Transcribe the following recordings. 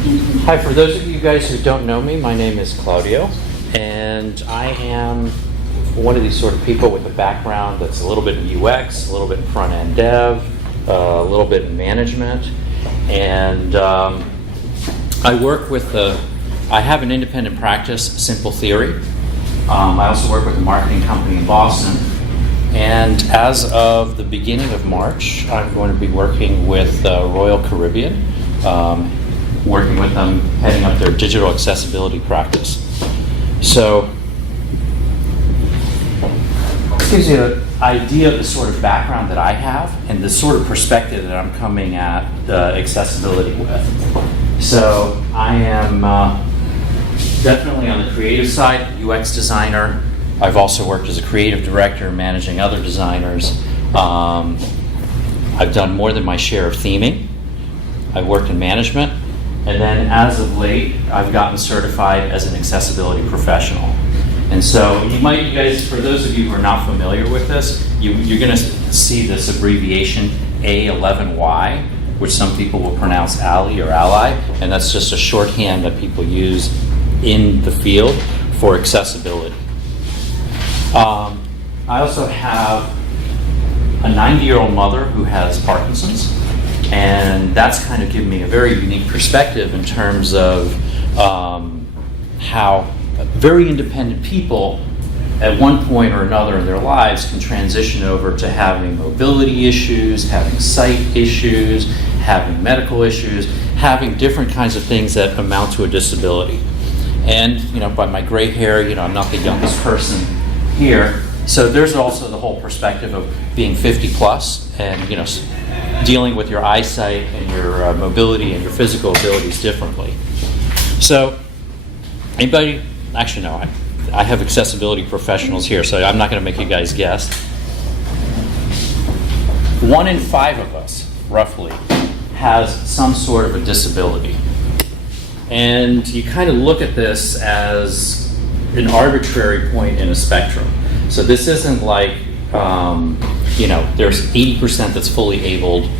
Hi, for those of you guys who don't know me, my name is Claudio, and I am one of these sort of people with a background that's a little bit in UX, a little bit in front-end dev, a little bit in management, and I work with I have an independent practice, Simple Theory. I also work with a marketing company in Boston, and as of the beginning of March, I'm going to be working with Royal Caribbean, working with them, heading up their digital accessibility practice. So, this gives you an idea of the sort of background that I have and the sort of perspective that I'm coming at accessibility with. So, I am definitely on the creative side, UX designer. I've also worked as a creative director, managing other designers. I've done more than my share of theming. I've worked in management. And then as of late, I've gotten certified as an accessibility professional. And so you guys, for those of you who are not familiar with this, you're going to see this abbreviation A11Y, which some people will pronounce ALI or ally, and that's just a shorthand that people use in the field for accessibility. I also have a 90-year-old mother who has Parkinson's. And that's kind of given me a very unique perspective in terms of how very independent people at one point or another in their lives can transition over to having mobility issues, having sight issues, having medical issues, having different kinds of things that amount to a disability. And, by my gray hair, I'm not the youngest person here. So there's also the whole perspective of being 50 plus and, dealing with your eyesight and your mobility and your physical abilities differently. So, anybody? Actually, no. I have accessibility professionals here, so I'm not going to make you guys guess. 1 in 5 of us, roughly, has some sort of a disability. And you kind of look at this as an arbitrary point in a spectrum. So this isn't like, there's 80% that's fully abled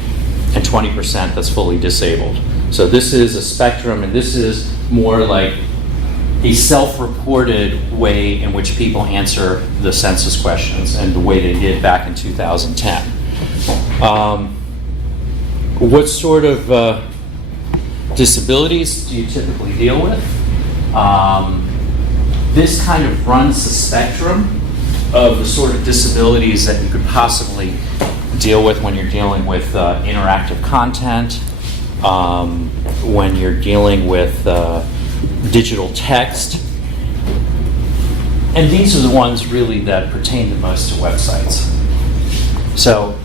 and 20% that's fully disabled. So this is a spectrum, and this is more like a self-reported way in which people answer the census questions and the way they did back in 2010. What sort of disabilities do you typically deal with? This kind of runs the spectrum of the sort of disabilities that you could possibly deal with when you're dealing with interactive content, when you're dealing with digital text. And these are the ones really that pertain the most to websites. So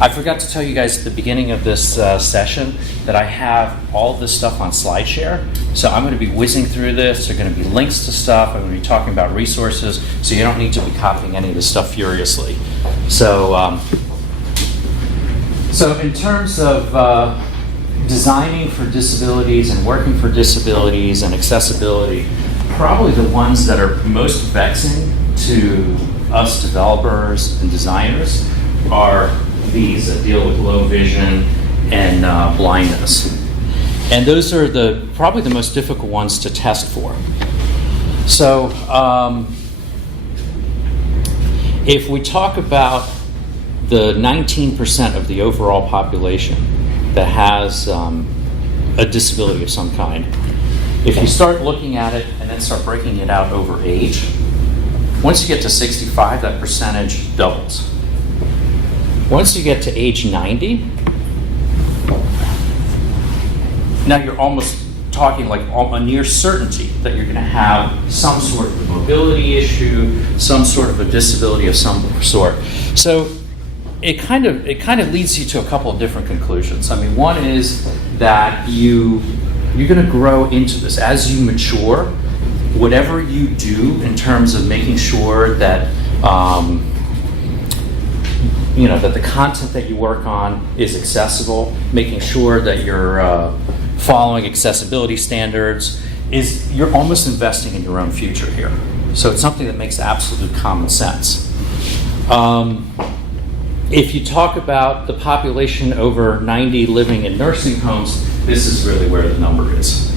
I forgot to tell you guys at the beginning of this session that I have all of this stuff on SlideShare. So I'm going to be whizzing through this. There are going to be links to stuff. I'm going to be talking about resources, so you don't need to be copying any of this stuff furiously. So, so in terms of designing for disabilities and working for disabilities and accessibility, probably the ones that are most vexing to us developers and designers are these that deal with low vision and blindness. And those are probably the most difficult ones to test for. So if we talk about the 19% of the overall population that has a disability of some kind, if you start looking at it and then start breaking it out over age, once you get to 65, that percentage doubles. Once you get to age 90, now you're almost talking like a near certainty that you're going to have some sort of a mobility issue, some sort of a disability of some sort. So it kind of leads you to a couple of different conclusions. I mean, one is that you're going to grow into this as you mature. Whatever you do in terms of making sure that that the content that you work on is accessible, making sure that you're following accessibility standards, you're almost investing in your own future here. So it's something that makes absolute common sense. If you talk about the population over 90 living in nursing homes, this is really where the number is.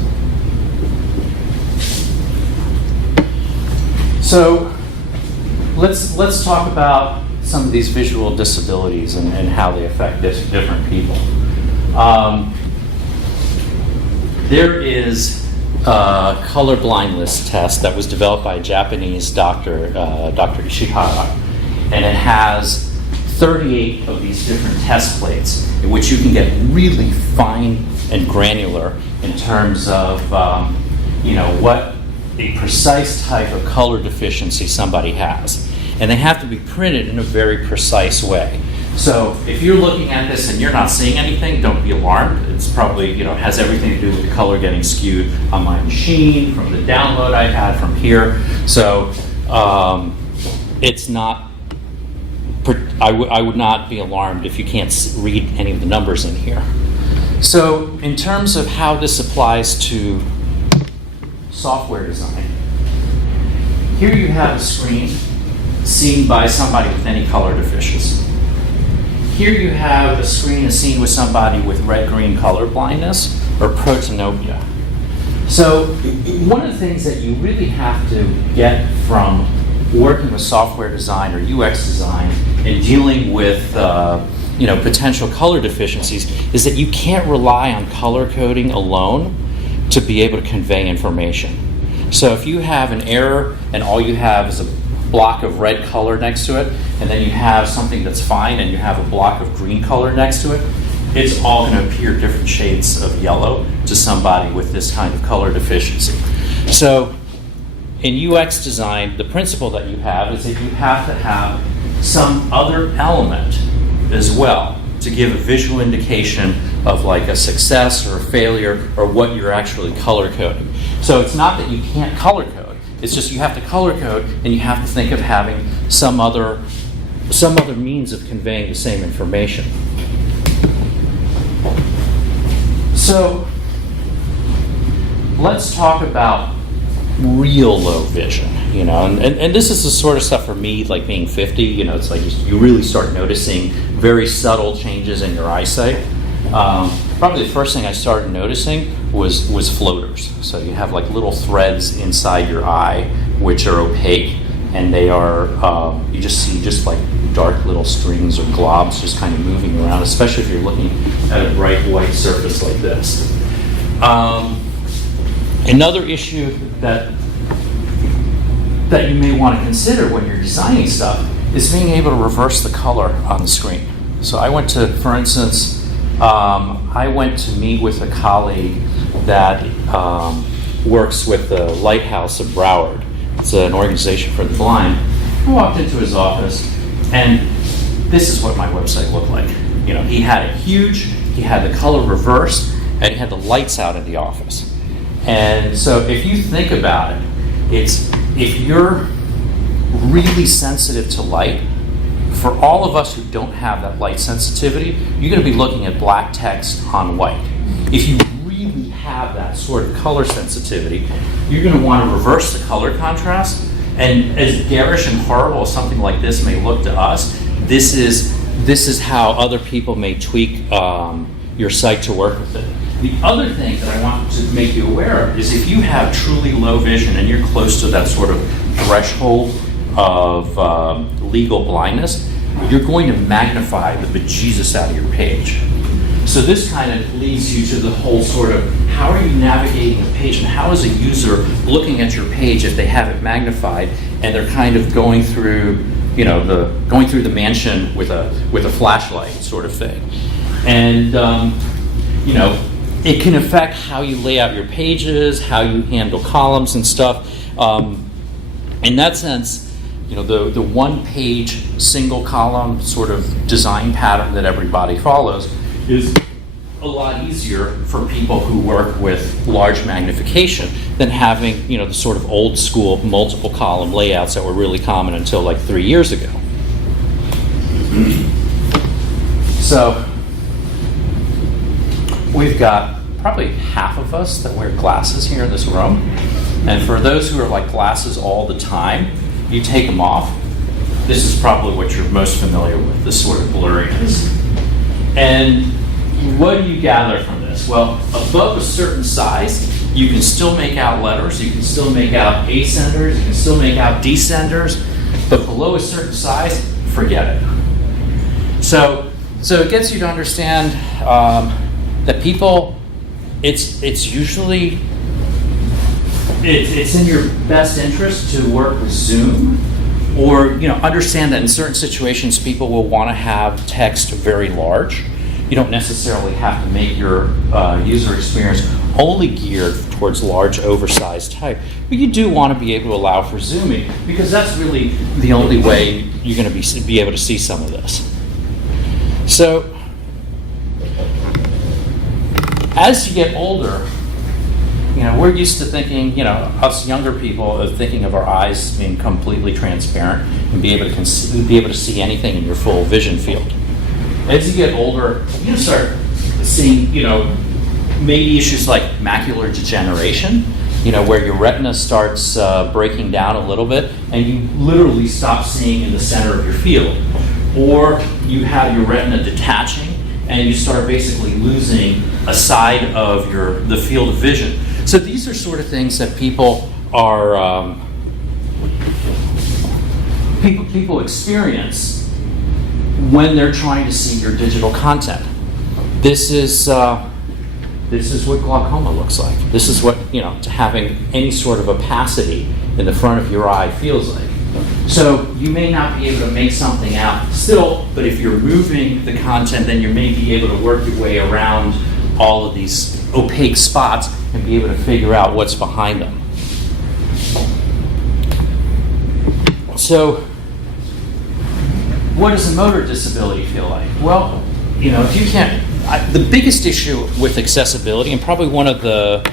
So let's talk about some of these visual disabilities and how they affect different people. There is a color blindness test that was developed by a Japanese doctor, Dr. Ishihara, and it has 38 of these different test plates in which you can get really fine and granular in terms of what a precise type of color deficiency somebody has. And they have to be printed in a very precise way. So if you're looking at this and you're not seeing anything, don't be alarmed. It's probably, has everything to do with the color getting skewed on my machine, from the download I had from here. So it's not, I would not be alarmed if you can't read any of the numbers in here. So in terms of how this applies to software design, here you have a screen seen by somebody with any color deficiency. Here you have a screen seen with somebody with red-green color blindness or protanopia. So one of the things that you really have to get from working with software design or UX design and dealing with potential color deficiencies is that you can't rely on color coding alone to be able to convey information. So if you have an error and all you have is a block of red color next to it, and then you have something that's fine and you have a block of green color next to it, it's all going to appear different shades of yellow to somebody with this kind of color deficiency. So in UX design, the principle that you have is that you have to have some other element as well to give a visual indication of like a success or a failure or what you're actually color coding. So it's not that you can't color code. It's just you have to color code and you have to think of having some other means of conveying the same information. So let's talk about real low vision, and this is the sort of stuff for me, like being 50, it's like you really start noticing very subtle changes in your eyesight. Probably the first thing I started noticing was floaters. So you have like little threads inside your eye which are opaque, and they are, you just see just like dark little strings or globs just kind of moving around, especially if you're looking at a bright white surface like this. Another issue that you may want to consider when you're designing stuff is being able to reverse the color on the screen. So I went to, for instance, I went to meet with a colleague that works with the Lighthouse of Broward. It's an organization for the blind. I walked into his office, and this is what my website looked like. He had it huge, he had the color reversed, and he had the lights out in the office. And so if you think about it, if you're really sensitive to light, for all of us who don't have that light sensitivity, you're going to be looking at black text on white. If you really have that sort of color sensitivity, you're going to want to reverse the color contrast. And as garish and horrible as something like this may look to us, this is how other people may tweak your site to work with it. The other thing that I want to make you aware of is if you have truly low vision and you're close to that sort of threshold of legal blindness, you're going to magnify the bejesus out of your page. So this kind of leads you to the whole sort of how are you navigating a page and how is a user looking at your page if they have it magnified and they're kind of going through, the mansion with a flashlight sort of thing. And it can affect how you lay out your pages, how you handle columns and stuff. In that sense, the one-page, single column sort of design pattern that everybody follows is a lot easier for people who work with large magnification than having, the sort of old school multiple column layouts that were really common until like 3 years ago. So we've got probably half of us that wear glasses here in this room. And for those who are like glasses all the time, you take them off. This is probably what you're most familiar with, this sort of blurriness. And what do you gather from this? this? Well, above a certain size, you can still make out letters, you can still make out ascenders, you can still make out descenders, but below a certain size, forget it. So it gets you to understand that people, it's usually, it's in your best interest to work with Zoom, or understand that in certain situations people will want to have text very large. You don't necessarily have to make your user experience only geared towards large, oversized type, but you do want to be able to allow for zooming, because that's really the only way you're going to be able to see some of this. So, as you get older, we're used to thinking, us younger people are thinking of our eyes being completely transparent and be able to see anything in your full vision field. As you get older, you start seeing, maybe issues like macular degeneration, where your retina starts breaking down a little bit and you literally stop seeing in the center of your field. Or you have your retina detaching and you start basically losing a side of the field of vision. So these are sort of things that people are, people experience when they're trying to see your digital content. This is what glaucoma looks like. This is what, having any sort of opacity in the front of your eye feels like. So you may not be able to make something out still, but if you're moving the content, then you may be able to work your way around all of these opaque spots and be able to figure out what's behind them. So what does a motor disability feel like? Well, if you can't, the biggest issue with accessibility, and probably one of the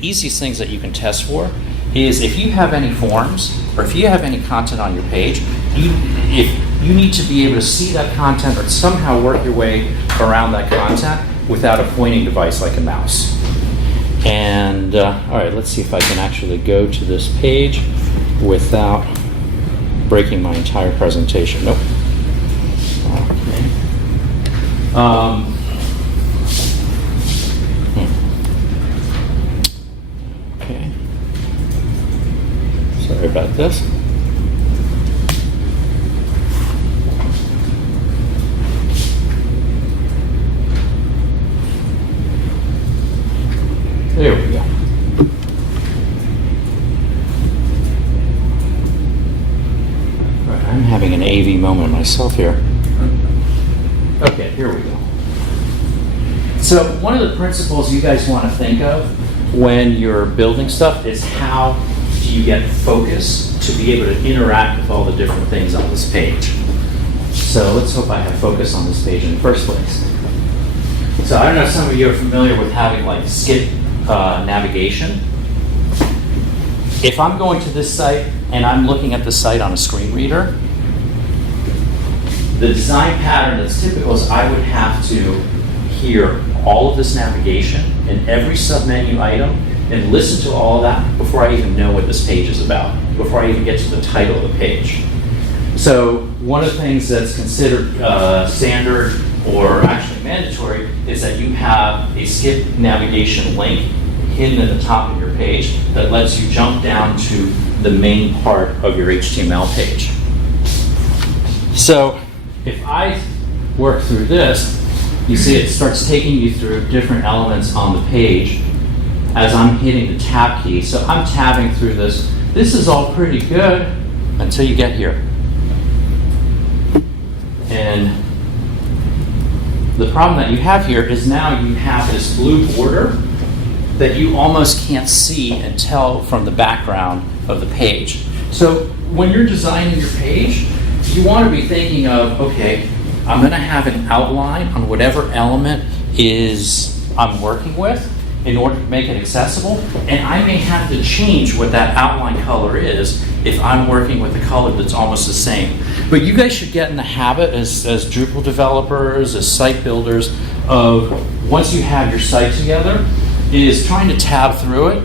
easiest things that you can test for, is if you have any forms or if you have any content on your page, if you need to be able to see that content or somehow work your way around that content without a pointing device like a mouse. And all right, let's see if I can actually go to this page without breaking my entire presentation. Nope. Okay. Okay. Sorry about this. There we go. Right, I'm having an AV moment myself here. Okay, here we go. So one of the principles you guys want to think of when you're building stuff is how do you get focus to be able to interact with all the different things on this page. So let's hope I have focus on this page in the first place. So I don't know if some of you are familiar with having like skip navigation. If I'm going to this site and I'm looking at the site on a screen reader, the design pattern that's typical is I would have to hear all of this navigation and every submenu item and listen to all of that before I even know what this page is about, before I even get to the title of the page. So one of the things that's considered standard or actually mandatory is that you have a skip navigation link hidden at the top of your page that lets you jump down to the main part of your HTML page. So if I work through this, you see it starts taking you through different elements on the page as I'm hitting the tab key. So I'm tabbing through this. This is all pretty good until you get here. And the problem that you have here is now you have this blue border that you almost can't see and tell from the background of the page. So when you're designing your page, you want to be thinking of, okay, I'm going to have an outline on whatever element I'm working with in order to make it accessible, and I may have to change what that outline color is if I'm working with a color that's almost the same. But you guys should get in the habit as Drupal developers, as site builders, of once you have your site together, is trying to tab through it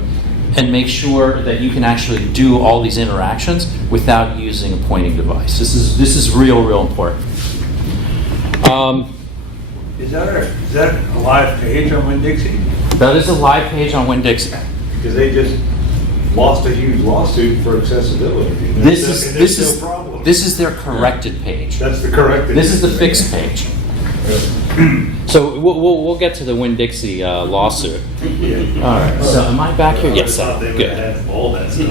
and make sure that you can actually do all these interactions without using a pointing device. This is real important. Is that a live page on Winn-Dixie? That is a live page on Winn-Dixie. Because they just lost a huge lawsuit for accessibility. This is problem. This is their corrected page. That's the corrected. This is the fixed page. So we'll get to the Winn-Dixie lawsuit. Yeah. All right. So am I back here? Yes. Good. All that stuff.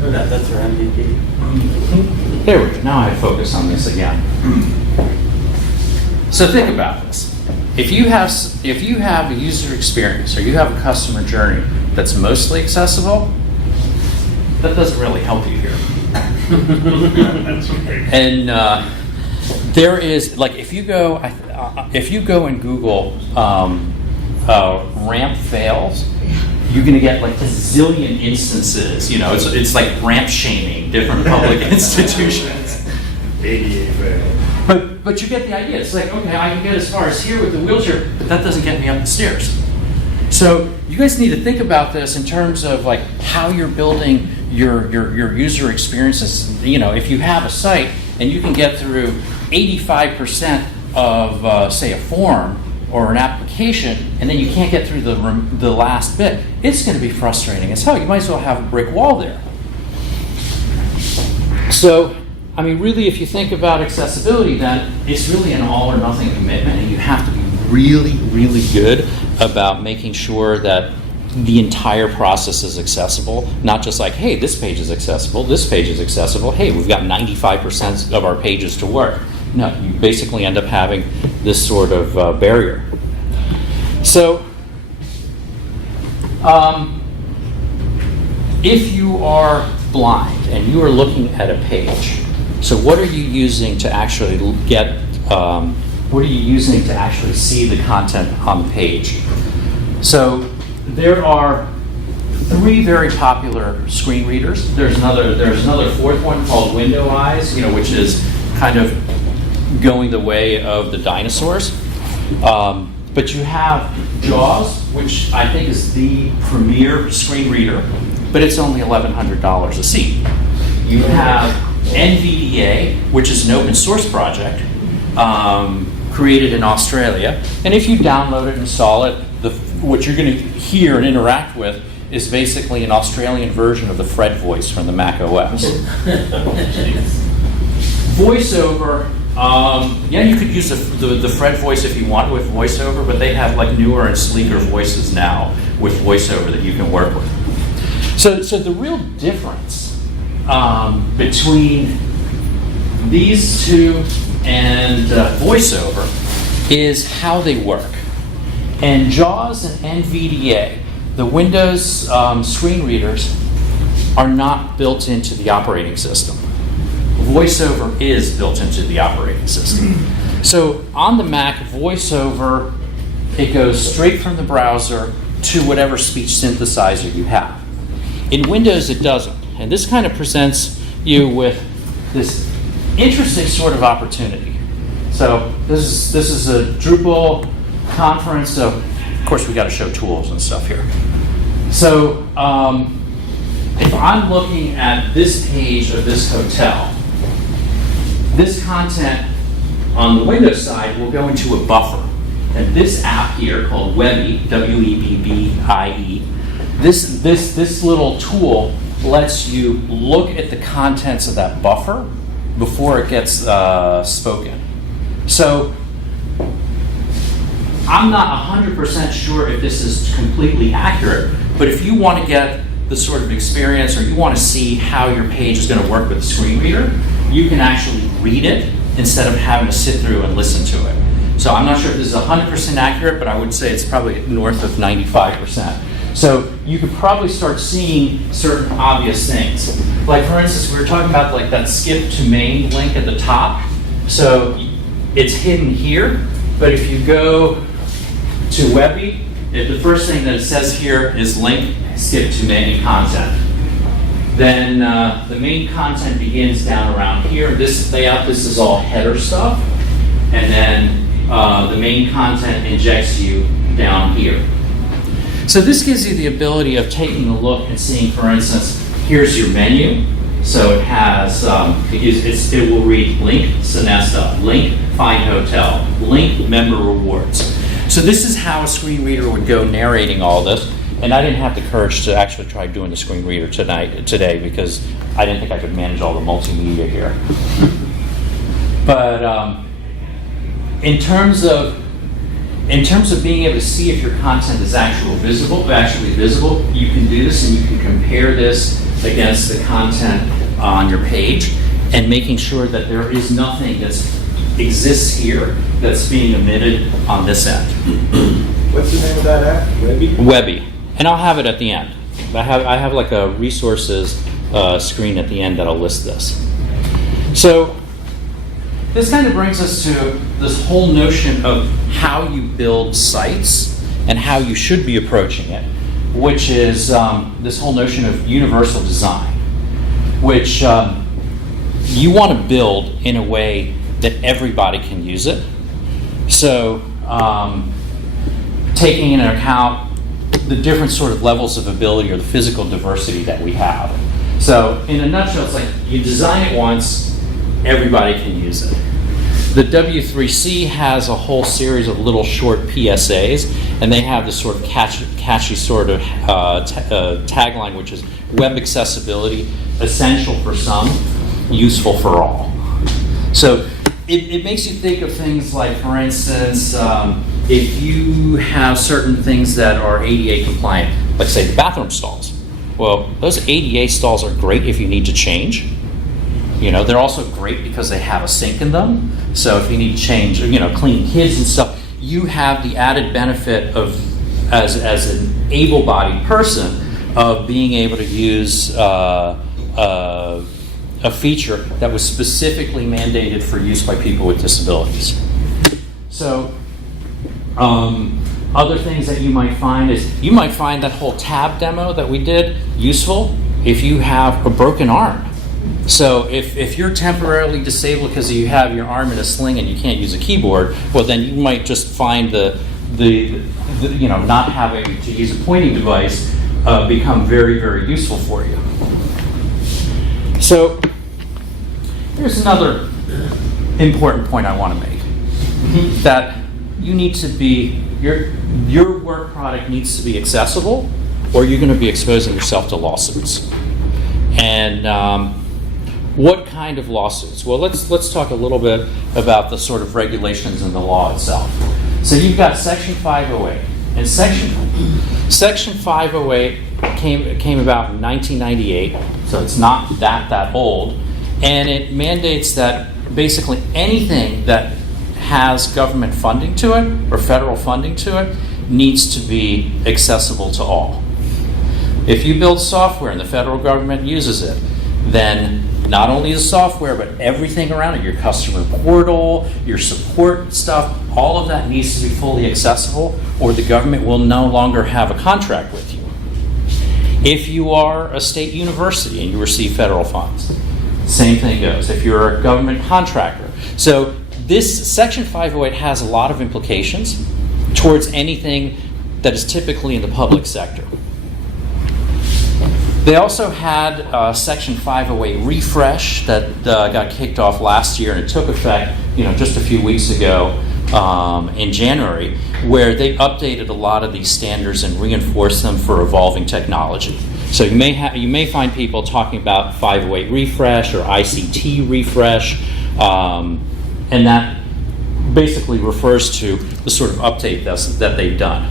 That's our MVP. There we go. Now I focus on this again. So think about this. If you have a user experience or you have a customer journey that's mostly accessible, that doesn't really help you here. That's right. And there is, like, if you go and Google ramp fails, you're going to get like a zillion instances. You know, it's like ramp shaming different public institutions. ADA fail. But you get the idea. It's like, okay, I can get as far as here with the wheelchair, but that doesn't get me up the stairs. So you guys need to think about this in terms of like how you're building your user experiences. You know, if you have a site and you can get through 85% of say a form or an application, and then you can't get through the last bit, it's going to be frustrating as hell. You might as well have a brick wall there. So, I mean, really, if you think about accessibility, then it's really an all or nothing commitment, and you have to be really, really good about making sure that the entire process is accessible, not just like, hey, this page is accessible, this page is accessible, hey, we've got 95% of our pages to work. No, you basically end up having this sort of barrier. So, if you are blind and you are looking at a page, so what are you using to actually get, what are you using to actually see the content on the page? So there are 3 very popular screen readers. There's another fourth one called Window Eyes, you know, which is kind of going the way of the dinosaurs. But you have JAWS, which I think is the premier screen reader, but it's only $1,100 a seat. You have NVDA, which is an open source project created in Australia. And if you download it, install it, what you're going to hear and interact with is basically an Australian version of the Fred voice from the Mac OS. VoiceOver, yeah, you could use the Fred voice if you want with VoiceOver, but they have like newer and sleeker voices now with VoiceOver that you can work with. So the real difference between these two and VoiceOver is how they work. And JAWS and NVDA, the Windows screen readers, are not built into the operating system. VoiceOver is built into the operating system. So on the Mac, VoiceOver, it goes straight from the browser to whatever speech synthesizer you have. In Windows, it doesn't. And this kind of presents you with this interesting sort of opportunity. So this is a Drupal conference, so of course we got to show tools and stuff here. So if I'm looking at this page of this hotel, this content on the Windows side will go into a buffer. And this app here called Webby, W-E-B-B-I-E, this little tool lets you look at the contents of that buffer before it gets spoken. So I'm not 100% sure if this is completely accurate, but if you want to get the sort of experience or you want to see how your page is going to work with the screen reader, you can actually read it instead of having to sit through and listen to it. So I'm not sure if this is 100% accurate, but I would say it's probably north of 95%. So you could probably start seeing certain obvious things. Like for instance, we were talking about like that skip to main link at the top. So it's hidden here, but if you go to Webby, the first thing that it says here is link skip to main content. Then the main content begins down around here. This layout, this is all header stuff. And then the main content injects you down here. So this gives you the ability of taking a look and seeing, for instance, here's your menu. So it has, it will read link Sonesta, link find hotel, link member rewards. So this is how a screen reader would go narrating all this. And I didn't have the courage to actually try doing the screen reader today because I didn't think I could manage all the multimedia here. But in terms of being able to see if your content is actually visible, you can do this and you can compare this against the content on your page and making sure that there is nothing that exists here that's being omitted on this end. What's the name of that app? Webby? Webby. And I'll have it at the end. I have like a resources screen at the end that'll list this. So this kind of brings us to this whole notion of how you build sites and how you should be approaching it, which is this whole notion of universal design, which you want to build in a way that everybody can use it. So taking into account the different sort of levels of ability or the physical diversity that we have. So in a nutshell, it's like you design it once, everybody can use it. The W3C has a whole series of little short PSAs, and they have this sort of catchy sort of tagline, which is web accessibility, essential for some, useful for all. So it makes you think of things like, for instance, if you have certain things that are ADA compliant, like say the bathroom stalls. Well, those ADA stalls are great if you need to change. You know, they're also great because they have a sink in them. So if you need to change, clean kids and stuff, you have the added benefit of, as an able-bodied person, of being able to use a feature that was specifically mandated for use by people with disabilities. So other things that you might find is, you might find that whole tab demo that we did useful if you have a broken arm. So if you're temporarily disabled because you have your arm in a sling and you can't use a keyboard, well then you might just find the not having to use a pointing device become very, very useful for you. So here's another important point I want to make. That you need to be, your work product needs to be accessible, or you're going to be exposing yourself to lawsuits. And what kind of lawsuits? Well, let's talk a little bit about the sort of regulations in the law itself. So you've got Section 508, and Section 508 came about in 1998, so it's not that old, and it mandates that basically anything that has government funding to it or federal funding to it needs to be accessible to all. If you build software and the federal government uses it, then not only the software, but everything around it, your customer portal, your support stuff, all of that needs to be fully accessible, or the government will no longer have a contract with you. If you are a state university and you receive federal funds, same thing goes. If you're a government contractor. So this Section 508 has a lot of implications towards anything that is typically in the public sector. They also had Section 508 refresh that got kicked off last year, and it took effect, just a few weeks ago in January, where they updated a lot of these standards and reinforced them for evolving technology. So you may find people talking about 508 refresh or ICT refresh, and that basically refers to the sort of update that they've done.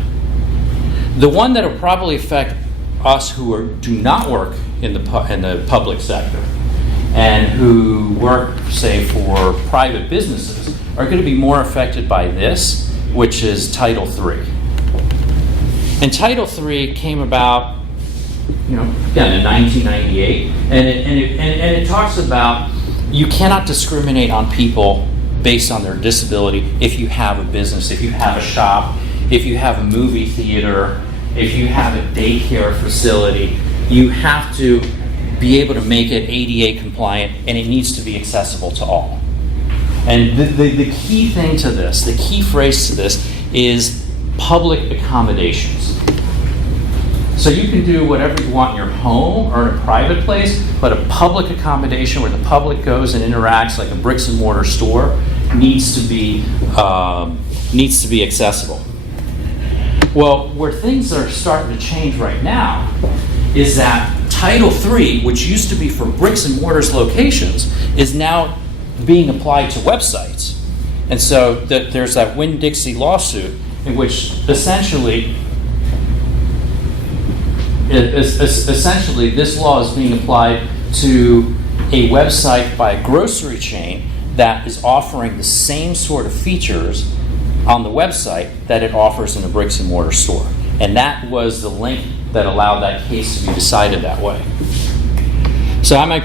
The one that will probably affect us who do not work in the public sector and who work, say, for private businesses are going to be more affected by this, which is Title III. And Title III came about, again, in 1998, and it talks about you cannot discriminate on people based on their disability if you have a business, if you have a shop, if you have a movie theater, if you have a daycare facility. You have to be able to make it ADA compliant, and it needs to be accessible to all. And the key thing to this, the key phrase to this is public accommodations. So you can do whatever you want in your home or in a private place, but a public accommodation where the public goes and interacts like a bricks and mortar store needs to be accessible. Well, where things are starting to change right now is that Title III, which used to be for bricks and mortars locations, is now being applied to websites. And so there's that Winn-Dixie lawsuit in which essentially this law is being applied to a website by a grocery chain that is offering the same sort of features on the website that it offers in a bricks and mortar store. And that was the link that allowed that case to be decided that way. So I might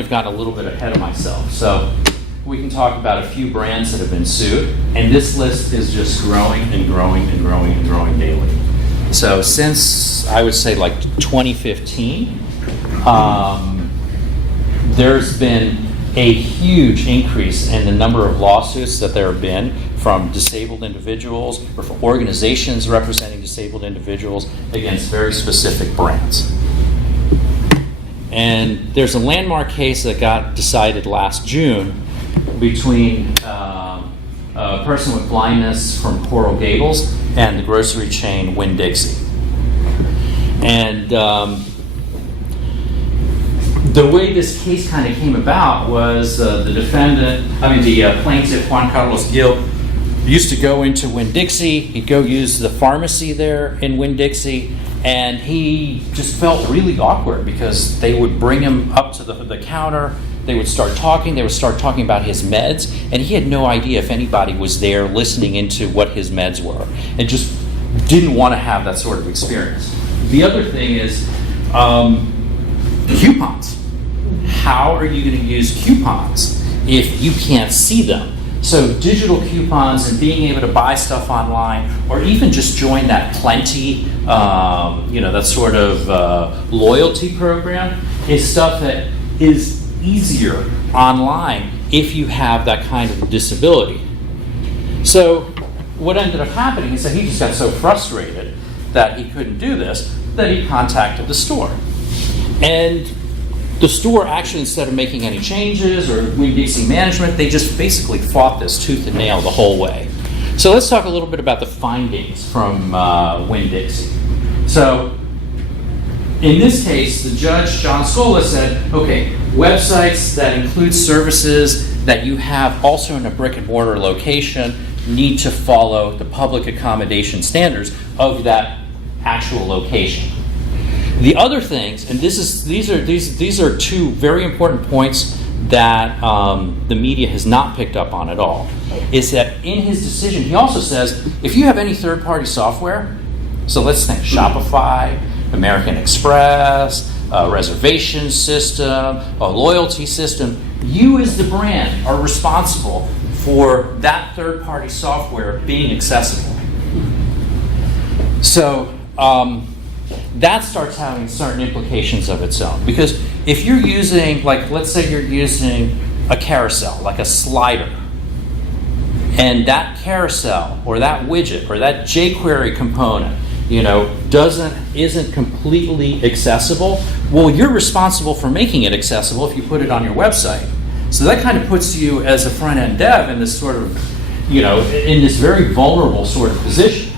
have gotten a little bit ahead of myself. So we can talk about a few brands that have been sued, and this list is just growing and growing and growing and growing daily. So since, I would say, like 2015, there's been a huge increase in the number of lawsuits that there have been from disabled individuals or from organizations representing disabled individuals against very specific brands. And there's a landmark case that got decided last June between a person with blindness from Coral Gables and the grocery chain Winn-Dixie. And the way this case kind of came about was the plaintiff, Juan Carlos Gil, used to go into Winn-Dixie. He'd go use the pharmacy there in Winn-Dixie, and he just felt really awkward because they would bring him up to the counter. They would start talking about his meds, and he had no idea if anybody was there listening into what his meds were, and just didn't want to have that sort of experience. The other thing is coupons. How are you going to use coupons if you can't see them? So digital coupons and being able to buy stuff online, or even just join that Plenty, that sort of loyalty program, is stuff that is easier online if you have that kind of disability. So what ended up happening is that he just got so frustrated that he couldn't do this that he contacted the store. And the store actually, instead of making any changes or Winn-Dixie management, they just basically fought this tooth and nail the whole way. So let's talk a little bit about the findings from Winn-Dixie. So in this case, the judge, John Scola, said, okay, websites that include services that you have also in a brick and mortar location need to follow the public accommodation standards of that actual location. The other things, and these are two very important points that the media has not picked up on at all, is that in his decision he also says if you have any third-party software, so let's think Shopify, American Express, a reservation system, a loyalty system, you as the brand are responsible for that third-party software being accessible. So that starts having certain implications of its own. Because if you're using, like, let's say you're using a carousel, like a slider, and that carousel or that widget or that jQuery component, isn't completely accessible, well, you're responsible for making it accessible if you put it on your website. So that kind of puts you as a front-end dev in this sort of, in this very vulnerable sort of position.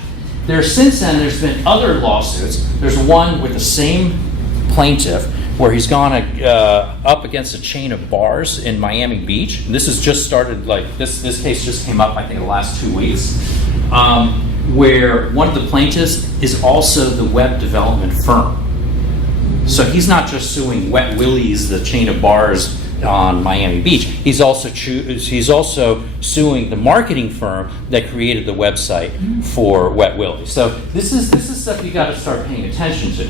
Since then, there's been other lawsuits. There's one with the same plaintiff where he's gone up against a chain of bars in Miami Beach. And this has just started, this case just came up, I think, in the last 2 weeks, where one of the plaintiffs is also the web development firm. So he's not just suing Wet Willie's, the chain of bars on Miami Beach. He's also suing the marketing firm that created the website for Wet Willie's. So this is stuff you got to start paying attention to.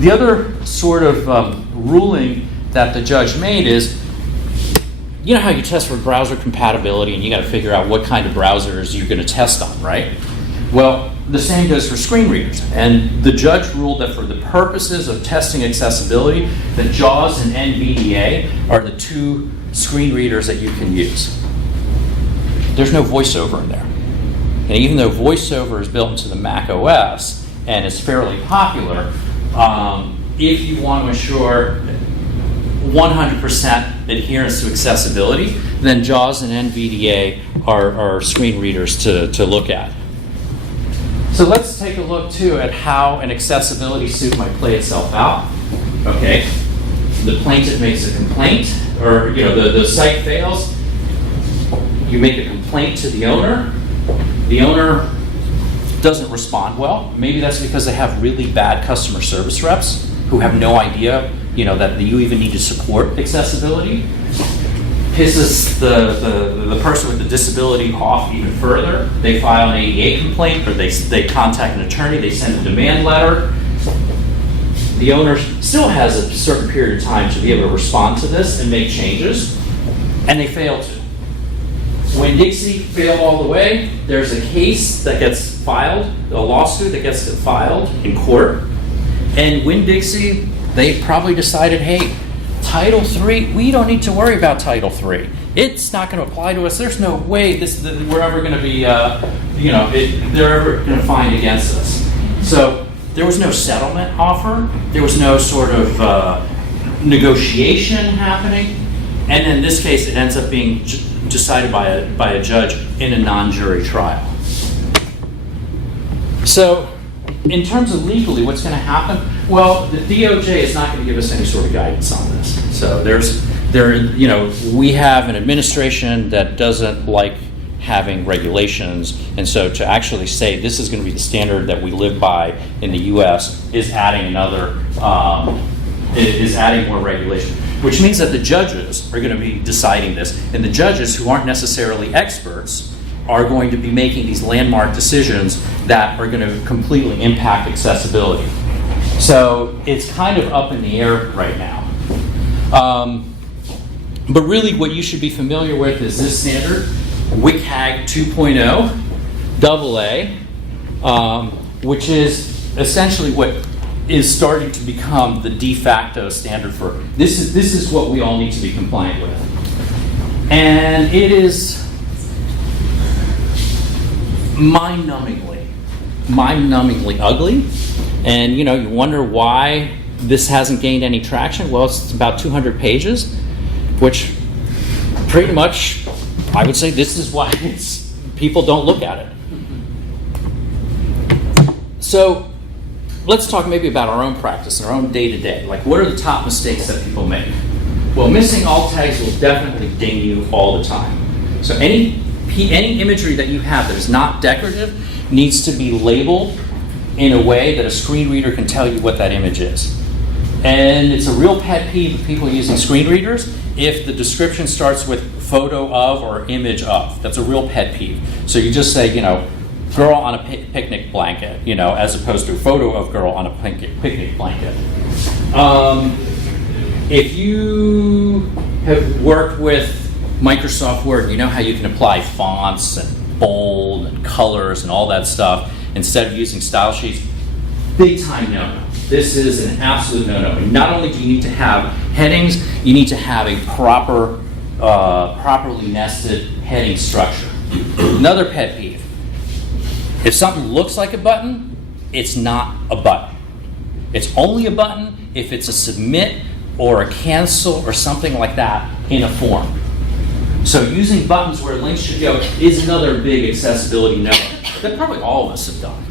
The other sort of ruling that the judge made is, you know how you test for browser compatibility and you got to figure out what kind of browsers you're going to test on, right? Well, the same goes for screen readers. And the judge ruled that for the purposes of testing accessibility, that JAWS and NVDA are the two screen readers that you can use. There's no VoiceOver in there. And even though VoiceOver is built into the Mac OS, and is fairly popular, if you want to ensure 100% adherence to accessibility, then JAWS and NVDA are screen readers to look at. So let's take a look too at how an accessibility suit might play itself out. Okay, the plaintiff makes a complaint, or the site fails. You make a complaint to the owner. The owner doesn't respond well. Maybe that's because they have really bad customer service reps who have no idea, that you even need to support accessibility. Pisses the person with the disability off even further. They file an ADA complaint, or they contact an attorney, they send a demand letter. The owner still has a certain period of time to be able to respond to this and make changes, and they fail to. When Dixie failed all the way, there's a case that gets filed, a lawsuit that gets filed in court, and when Dixie, they probably decided, hey, Title III, we don't need to worry about Title III. It's not going to apply to us. There's no way we're ever going to be, they're ever going to find against us. So there was no settlement offer. There was no sort of negotiation happening. And in this case, it ends up being decided by a judge in a non-jury trial. So in terms of legally, what's going to happen? Well, the DOJ is not going to give us any sort of guidance on this. So we have an administration that doesn't like having regulations, and so to actually say this is going to be the standard that we live by in the U.S. is adding more regulation, which means that the judges are going to be deciding this, and the judges who aren't necessarily experts are going to be making these landmark decisions that are going to completely impact accessibility. So it's kind of up in the air right now. But really what you should be familiar with is this standard, WCAG 2.0 AA, which is essentially what is starting to become the de facto standard for this is what we all need to be compliant with. And it is mind-numbingly ugly. And you wonder why this hasn't gained any traction. Well, it's about 200 pages, which pretty much I would say this is why people don't look at it. So let's talk maybe about our own practice and our own day-to-day. Like, what are the top mistakes that people make? Well, missing alt tags will definitely ding you all the time. So any imagery that you have that is not decorative needs to be labeled in a way that a screen reader can tell you what that image is. And it's a real pet peeve of people using screen readers if the description starts with photo of or image of. That's a real pet peeve. So you just say, girl on a picnic blanket, as opposed to a photo of girl on a picnic blanket. If you have worked with Microsoft Word, you know how you can apply fonts and bold and colors and all that stuff instead of using style sheets. Big time no-no. This is an absolute no-no. And not only do you need to have headings, you need to have a properly nested heading structure. Another pet peeve. If something looks like a button, it's not a button. It's only a button if it's a submit or a cancel or something like that in a form. So using buttons where links should go is another big accessibility no that probably all of us have done.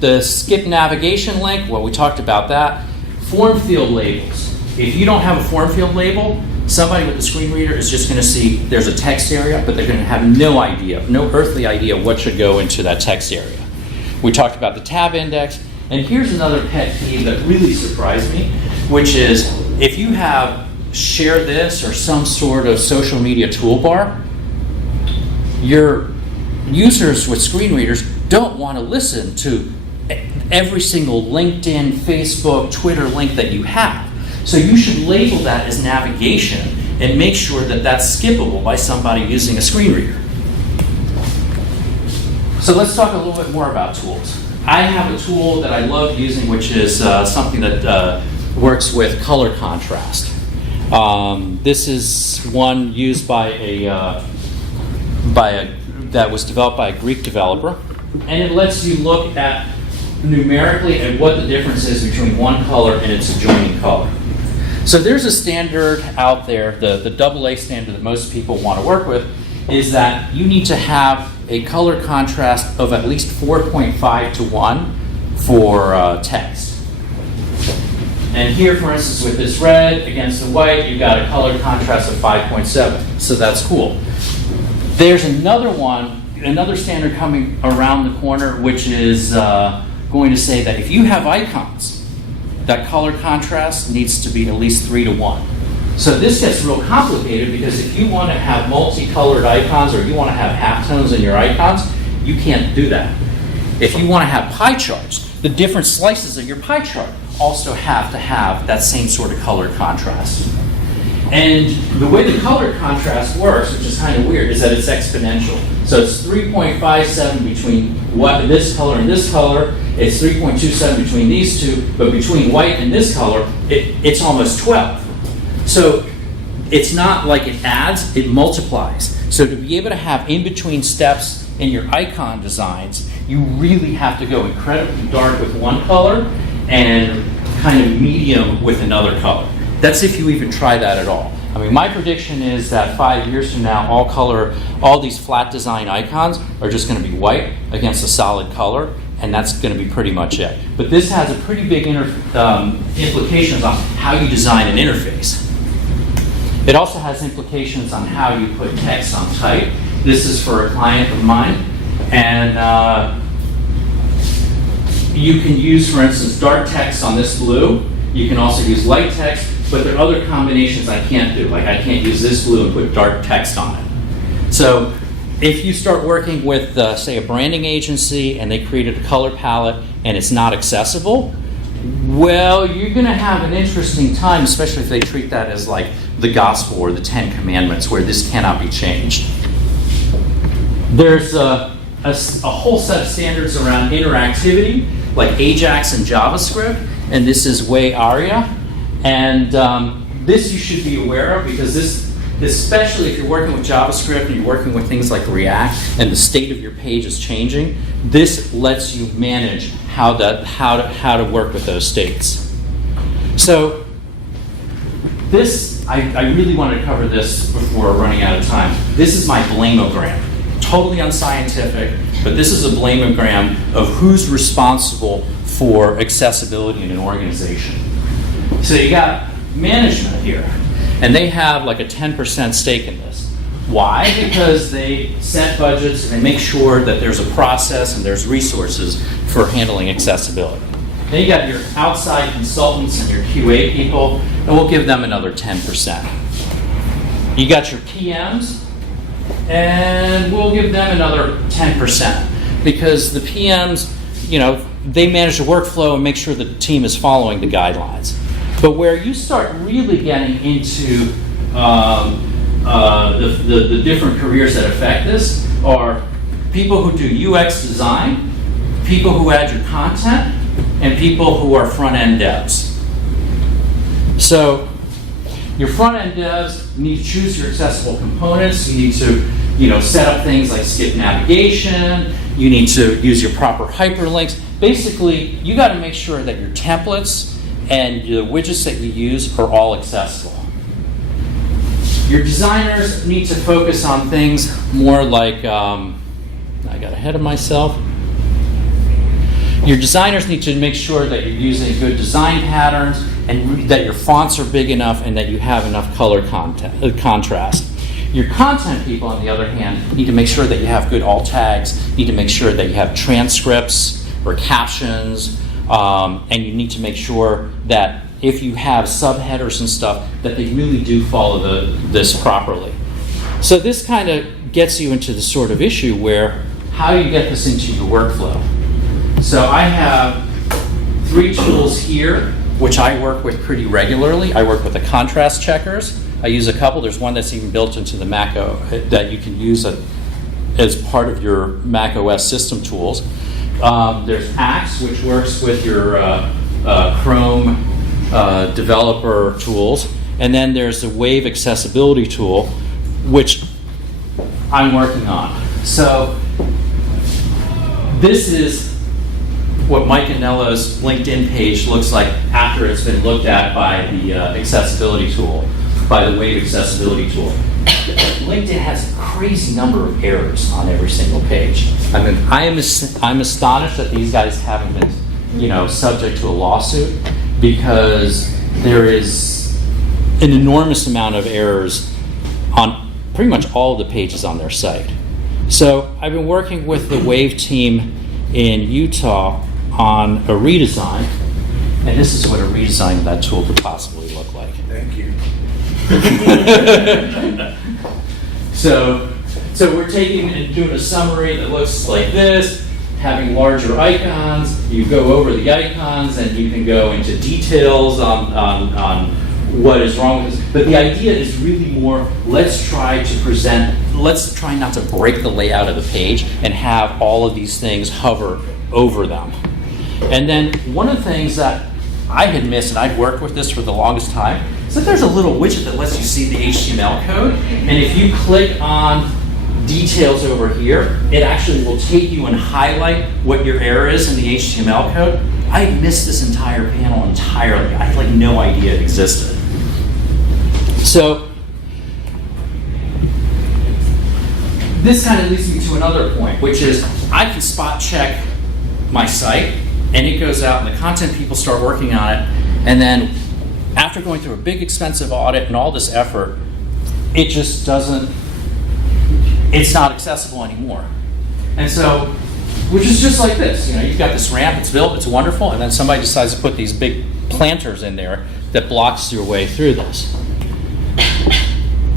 The skip navigation link, well, we talked about that. Form field labels. If you don't have a form field label, somebody with a screen reader is just going to see there's a text area, but they're going to have no earthly idea what should go into that text area. We talked about the tab index, and here's another pet peeve that really surprised me, which is if you have share this or some sort of social media toolbar, your users with screen readers don't want to listen to every single LinkedIn, Facebook, Twitter link that you have. So you should label that as navigation and make sure that that's skippable by somebody using a screen reader. So let's talk a little bit more about tools. I have a tool that I love using, which is something that works with color contrast. This is one used by that was developed by a Greek developer. and it lets you look at numerically at what the difference is between one color and its adjoining color. So there's a standard out there, the AA standard that most people want to work with, is that you need to have a color contrast of at least 4.5 to 1 for text. And here, for instance, with this red against the white, you've got a color contrast of 5.7. So that's cool. There's another one, another standard coming around the corner, which is going to say that if you have icons, that color contrast needs to be at least 3 to 1. So this gets real complicated because if you want to have multicolored icons or you want to have halftones in your icons, you can't do that. If you want to have pie charts, the different slices of your pie chart also have to have that same sort of color contrast. And the way the color contrast works, which is kind of weird, is that it's exponential. So it's 3.57 between this color and this color. It's 3.27 between these two, but between white and this color, it's almost 12. So it's not like it adds, it multiplies. So to be able to have in-between steps in your icon designs, you really have to go incredibly dark with one color and kind of medium with another color. That's if you even try that at all. I mean, my prediction is that 5 years from now, all these flat design icons are just going to be white against a solid color, and that's going to be pretty much it. But this has a pretty big implications on how you design an interface. It also has implications on how you put text on type. This is for a client of mine, and you can use, for instance, dark text on this blue. You can also use light text, but there are other combinations I can't do. Like I can't use this blue and put dark text on it. So if you start working with, say, a branding agency and they created a color palette and it's not accessible, well, you're going to have an interesting time, especially if they treat that as like the gospel or the 10 commandments where this cannot be changed. There's a whole set of standards around interactivity, like Ajax and JavaScript, and this is Way Aria. And this you should be aware of because this, especially if you're working with JavaScript and you're working with things like React and the state of your page is changing, this lets you manage how to work with those states. So this, I really wanted to cover this before running out of time. This is my blameogram. Totally unscientific, but this is a blameogram of who's responsible for accessibility in an organization. So you got management here, and they have like a 10% stake in this. Why? Because they set budgets and they make sure that there's a process and there's resources for handling accessibility. Then you got your outside consultants and your QA people, and we'll give them another 10%. You got your PMs, and we'll give them another 10%. Because the PMs, you know, they manage the workflow and make sure the team is following the guidelines. But where you start really getting into the different careers that affect this are people who do UX design, people who add your content, and people who are front-end devs. So your front-end devs need to choose your accessible components. You need to set up things like skip navigation. You need to use your proper hyperlinks. Basically, you got to make sure that your templates and the widgets that you use are all accessible. Your designers need to focus on things more like, I got ahead of myself. Your designers need to make sure that you're using good design patterns and that your fonts are big enough and that you have enough color contrast. Your content people, on the other hand, need to make sure that you have good alt tags, need to make sure that you have transcripts or captions, and you need to make sure that if you have subheaders and stuff, that they really do follow this properly. So this kind of gets you into the sort of issue where how do you get this into your workflow? So I have 3 tools here, which I work with pretty regularly. I work with the contrast checkers. I use a couple. There's one that's even built into the Mac that you can use as part of your Mac OS system tools. There's Axe, which works with your Chrome developer tools. And then there's the Wave accessibility tool, which I'm working on. So This is what Mike Anello's LinkedIn page looks like after it's been looked at by the accessibility tool, by the WEP accessibility tool. LinkedIn has a crazy number of errors on every single page. I mean, I'm astonished that these guys haven't been, subject to a lawsuit, because there is an enormous amount of errors on pretty much all of the pages on their site. So I've been working with the WAVE team in Utah on a redesign, and this is what a redesign of that tool could possibly look like. Thank you. So we're taking and doing a summary that looks like this, having larger icons. You go over the icons and you can go into details on what is wrong with this. But the idea is really more, let's try not to break the layout of the page and have all of these things hover over them. And then one of the things that I had missed, and I'd worked with this for the longest time, is that there's a little widget that lets you see the HTML code. And if you click on details over here, it actually will take you and highlight what your error is in the HTML code. I had missed this entire panel entirely. I had no idea it existed. So this kind of leads me to another point, which is I can spot check my site, and it goes out and the content people start working on it, and then after going through a big expensive audit and all this effort, it just it's not accessible anymore. And so, which is just like this, you've got this ramp, it's built, it's wonderful, and then somebody decides to put these big planters in there that blocks your way through this.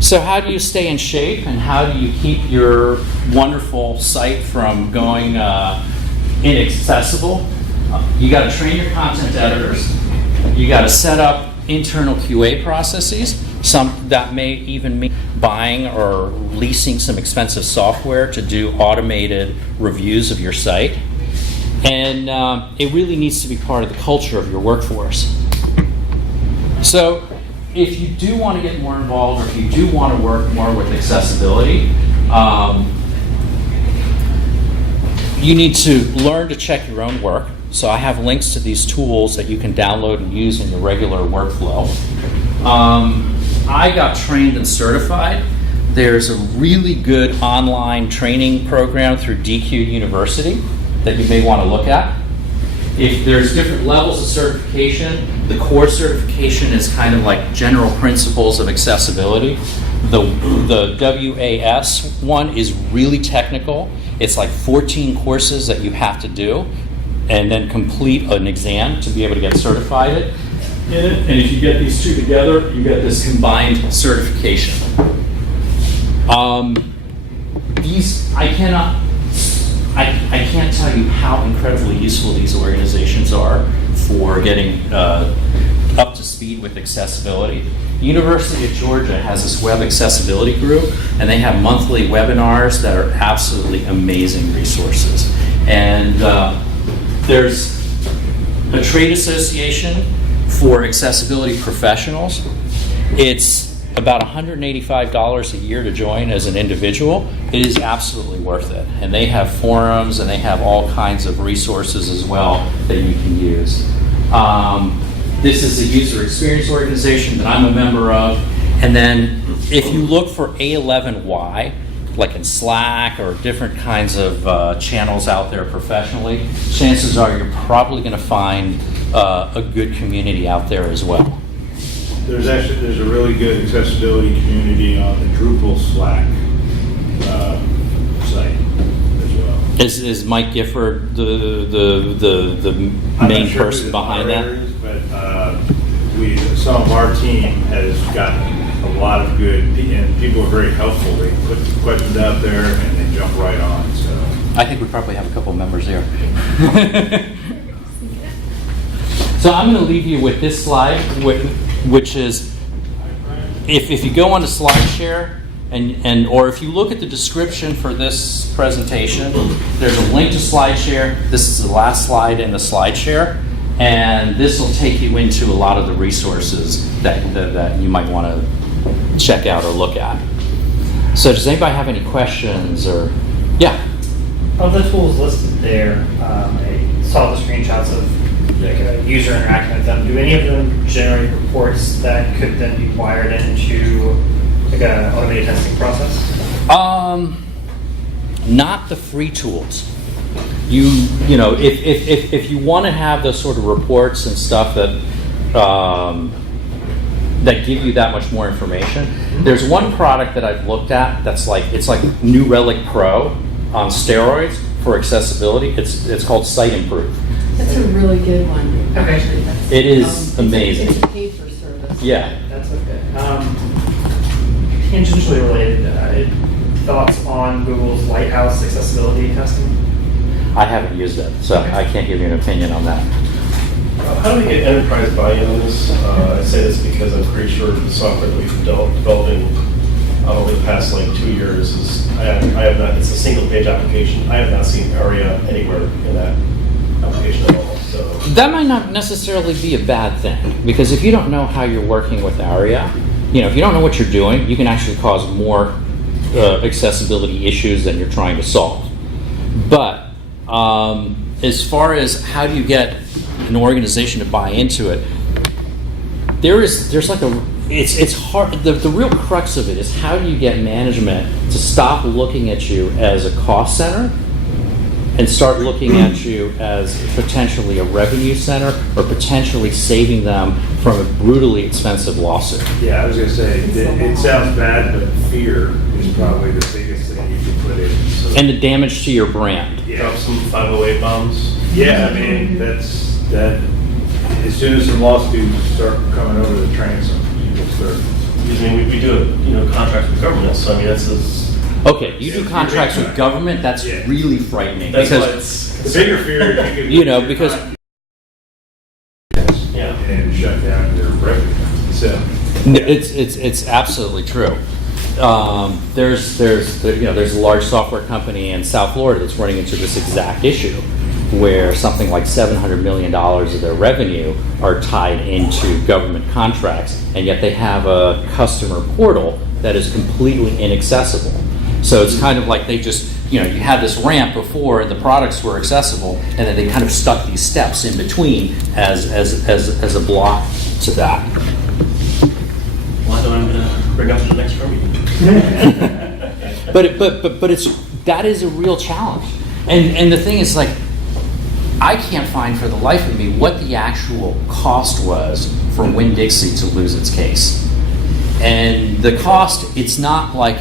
So how do you stay in shape, and how do you keep your wonderful site from going inaccessible? You got to train your content editors. You got to set up internal QA processes. Some that may even mean buying or leasing some expensive software to do automated reviews of your site. And it really needs to be part of the culture of your workforce. So if you do want to get more involved, or if you do want to work more with accessibility, you need to learn to check your own work. So I have links to these tools that you can download and use in your regular workflow. I got trained and certified. There's a really good online training program through DQ University that you may want to look at. If there's different levels of certification, the core certification is kind of like general principles of accessibility. The WAS one is really technical. It's like 14 courses that you have to do and then complete an exam to be able to get certified in it. And if you get these two together, you get this combined certification. I can't tell you how incredibly useful these organizations are for getting up to speed with accessibility. University of Georgia has this web accessibility group, and they have monthly webinars that are absolutely amazing resources. And there's a trade association for accessibility professionals. It's about $185 a year to join as an individual. It is absolutely worth it. And they have forums, and they have all kinds of resources as well that you can use. This is a user experience organization that I'm a member of. And then if you look for A11Y, like in Slack or different kinds of channels out there professionally, chances are you're probably going to find a good community out there as well. There's a really good accessibility community on the Drupal Slack site as well. Is Mike Gifford the main person behind that? But some of our team has gotten a lot of good, and people are very helpful. They put questions out there and they jump right on. So I think we probably have a couple of members here. So I'm going to leave you with this slide, which is, if you go onto SlideShare, or if you look at the description for this presentation, there's a link to SlideShare. This is the last slide in the SlideShare, and this will take you into a lot of the resources that you might want to check out or look at. So does anybody have any questions? Or yeah? Are the tools listed there. I saw the screenshots of like a user interacting with them. Do any of them generate reports that could then be wired into like an automated testing process? Not the free tools. You know, if you want to have those sort of reports and stuff that that give you that much more information, there's one product that I've looked at that's like, it's like New Relic Pro on steroids for accessibility. It's called Site Improve. That's a really good one. Okay. Actually, that's, It is amazing. It's a paid for service. Yeah. That's okay. Tangentially related, thoughts on Google's Lighthouse accessibility testing? I haven't used it, so I can't give you an opinion on that. How do we get enterprise buy-in on this? I say this because I'm pretty sure the software that we've been developing over the past like 2 years is, I have not, it's a single page application. I have not seen ARIA anywhere in that application at all. So That might not necessarily be a bad thing, because if you don't know how you're working with ARIA, you know, if you don't know what you're doing, you can actually cause more accessibility issues than you're trying to solve. But as far as how do you get an organization to buy into it, there's like it's hard. The real crux of it is how do you get management to stop looking at you as a cost center and start looking at you as potentially a revenue center, or potentially saving them from a brutally expensive lawsuit. Yeah, I was gonna say, it sounds bad, but fear is probably the biggest thing you can put in. So, And the damage to your brand. drop yeah, some 508 bombs. yeah, I mean, that, as soon as some lawsuits start coming over the transom, people start. Because I mean, we do contracts with government, so I mean that's Okay, you do contracts with government, that's Yeah. really frightening. that's why Because, it's The bigger fear is you could. you know, because yeah. And shut down their revenue, so. it's absolutely true. There's a large software company in South Florida that's running into this exact issue, where something like $700 million of their revenue are tied into government contracts, and yet they have a customer portal that is completely inaccessible. So it's kind of like they just, you had this ramp before and the products were accessible, and then they kind of stuck these steps in between as a block to that. Well, that's what I'm gonna bring up in the next meeting. But that is a real challenge. And the thing is, like, I can't find for the life of me what the actual cost was for Winn-Dixie to lose its case. And the cost, it's not like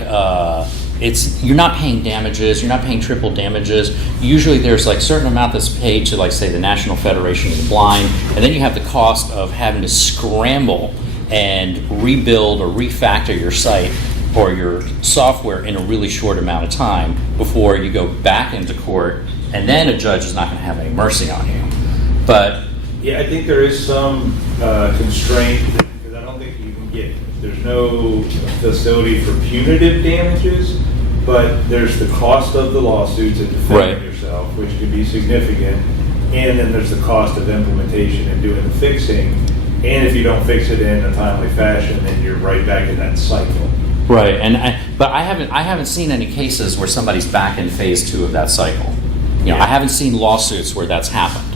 you're not paying damages, you're not paying triple damages. Usually there's like certain amount that's paid to, like, say, the National Federation of the Blind, and then you have the cost of having to scramble and rebuild or refactor your site or your software in a really short amount of time before you go back into court, and then a judge is not going to have any mercy on you. But Yeah, I think there is some constraint, because I don't think you can get, there's no facility for punitive damages, but there's the cost of the lawsuits and defending Right. yourself, which could be significant, and then there's the cost of implementation and doing the fixing, and if you don't fix it in a timely fashion, then you're right back in that cycle. right, but I haven't seen any cases where somebody's back in phase 2 of that cycle. I haven't seen lawsuits where that's happened.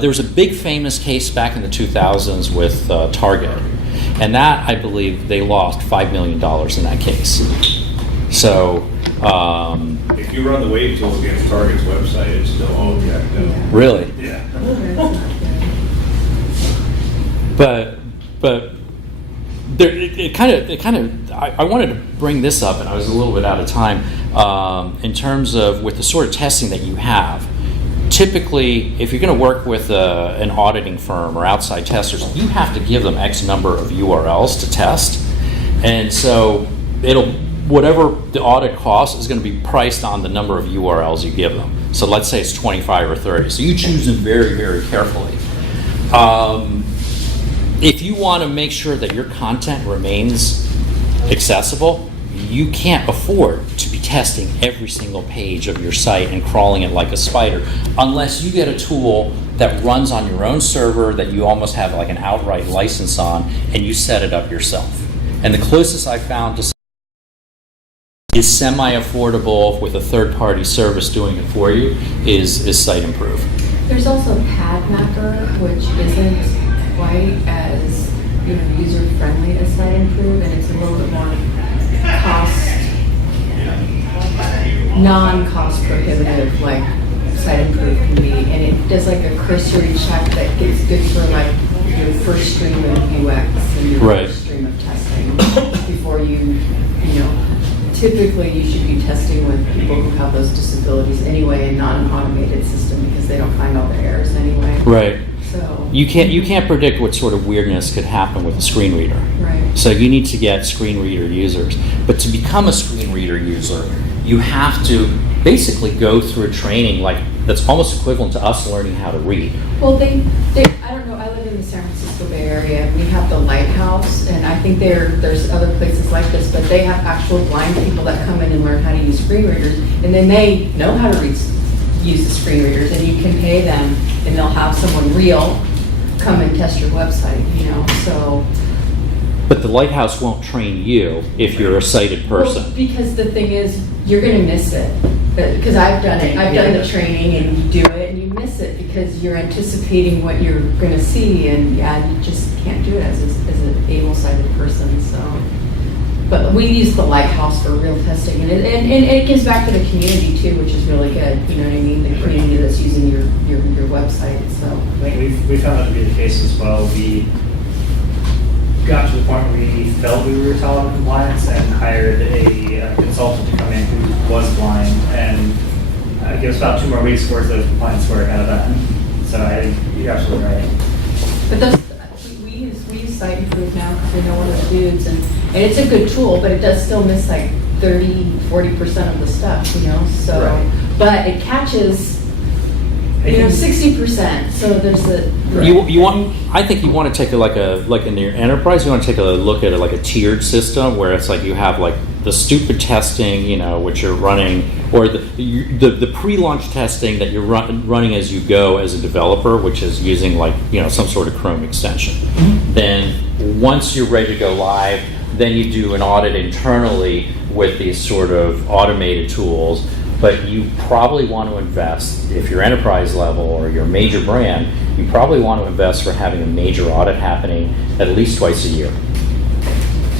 There was a big famous case back in the 2000s with Target, and that, I believe, they lost $5 million in that case. So, If you run the wave tool against Target's website, it's still, oh, yeah, no. really, Yeah. but there, it kind of. I wanted to bring this up, and I was a little bit out of time in terms of with the sort of testing that you have. Typically, if you're going to work with an auditing firm or outside testers, you have to give them X number of URLs to test, and so whatever the audit cost is going to be priced on the number of URLs you give them. So let's say it's 25 or 30. So you choose them very, very carefully. If you want to make sure that your content remains accessible, you can't afford to be testing every single page of your site and crawling it like a spider, unless you get a tool that runs on your own server that you almost have like an outright license on, and you set it up yourself. And the closest I found to is semi-affordable with a third-party service doing it for you is Site Improve. There's also Pad Mapper, which isn't quite as, user-friendly as Site Improve, and it's a little bit more non-cost prohibitive, like Site Improve can be, and it does like a cursory check that gets good for like your first stream of UX and your Right. first stream of testing before typically you should be testing with people who have those disabilities anyway and not an automated system because they don't find all the errors anyway. Right. So. You can't predict what sort of weirdness could happen with a screen reader. Right. So you need to get screen reader users. But to become a screen reader user, you have to basically go through a training that's almost equivalent to us learning how to read. Well, I don't know, I live in the San Francisco Bay Area. We have the Lighthouse, and I think there's other places like this, but they have actual blind people that come in and learn how to use screen readers, and then they know how to use the screen readers, and you can pay them, and they'll have someone real come and test your website, so. But the Lighthouse won't train you if you're a sighted person. Well, because the thing is, you're gonna miss it. Because I've done it. I've done the training and you do it and you miss it because you're anticipating what you're gonna see and you just can't do it as an able-sighted person, so. But we use the Lighthouse for real testing and it gives back to the community too, which is really good. You know what I mean? The community that's using your website, so. I think we found that to be the case as well. We got to the point where we felt we were solid in compliance and hired a consultant to come in who was blind and give us about 2 more weeks worth of compliance work out of that. So you're absolutely right. But we use Site Improve now because we know one of the dudes and it's a good tool, but it does still miss like 30-40% of the stuff, so. Right. But it catches 60%. So there's the. You want? I think you want to take like in your enterprise, you want to take a look at a tiered system where it's like you have like the stupid testing, which you're running, or the pre-launch testing that you're running as you go as a developer, which is using some sort of Chrome extension. Mm-hmm. Then once you're ready to go live, then you do an audit internally with these sort of automated tools. But you probably want to invest, if you're enterprise level or you're a major brand, you probably want to invest for having a major audit happening at least twice a year. I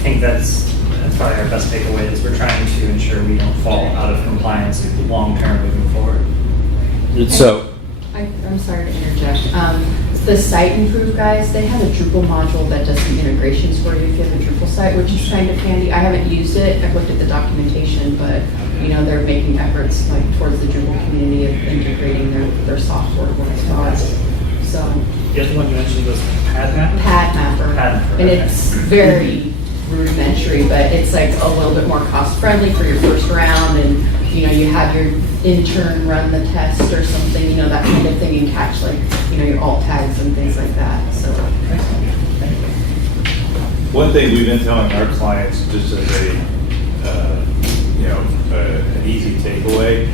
think that's probably our best takeaway is we're trying to ensure we don't fall out of compliance long term moving forward. So, I'm sorry to interject. The Site Improve guys, they have a Drupal module that does some integrations for you if you have a Drupal site, which is kind of handy. I haven't used it. I've looked at the documentation, but they're making efforts towards the Drupal community of integrating their software with ours. So. The other one you mentioned was Pad Mapper? Pad Mapper. Pad Mapper, And okay. it's very rudimentary, but it's like a little bit more cost friendly for your first round, and you have your intern run the test or something, that kind of thing, and catch your alt tags and things like that. So. One thing we've been telling our clients, just as an easy takeaway,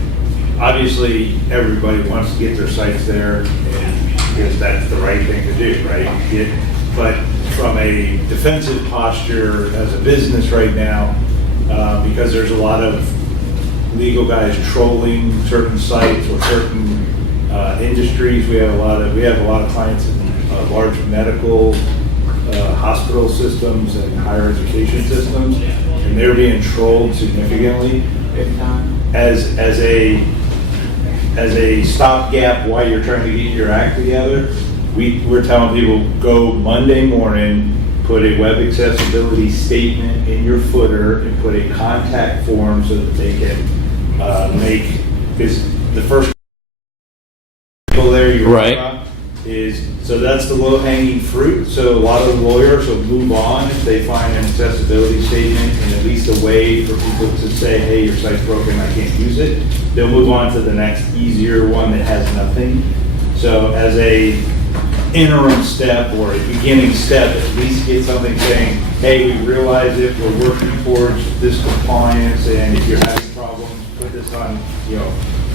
obviously everybody wants to get their sites there, and because that's the right thing to do, right? But from a defensive posture as a business right now, because there's a lot of legal guys trolling certain sites or certain industries. We have a lot of clients in large medical hospital systems and higher education systems, and they're being trolled significantly. As a stopgap while you're trying to get your act together, we're telling people, go Monday morning, put a web accessibility statement in your footer and put a contact form so that they can make, because the first people there you're right. So that's the low hanging fruit. So a lot of lawyers will move on if they find an accessibility statement and at least a way for people to say, hey, your site's broken, I can't use it. They'll move on to the next easier one that has nothing. So as a interim step or a beginning step, at least get something saying, hey, we realize it, we're working towards this compliance, and if you're having problems, put this on,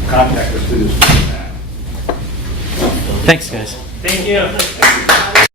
contact us through this format. Thanks, guys. Thank you.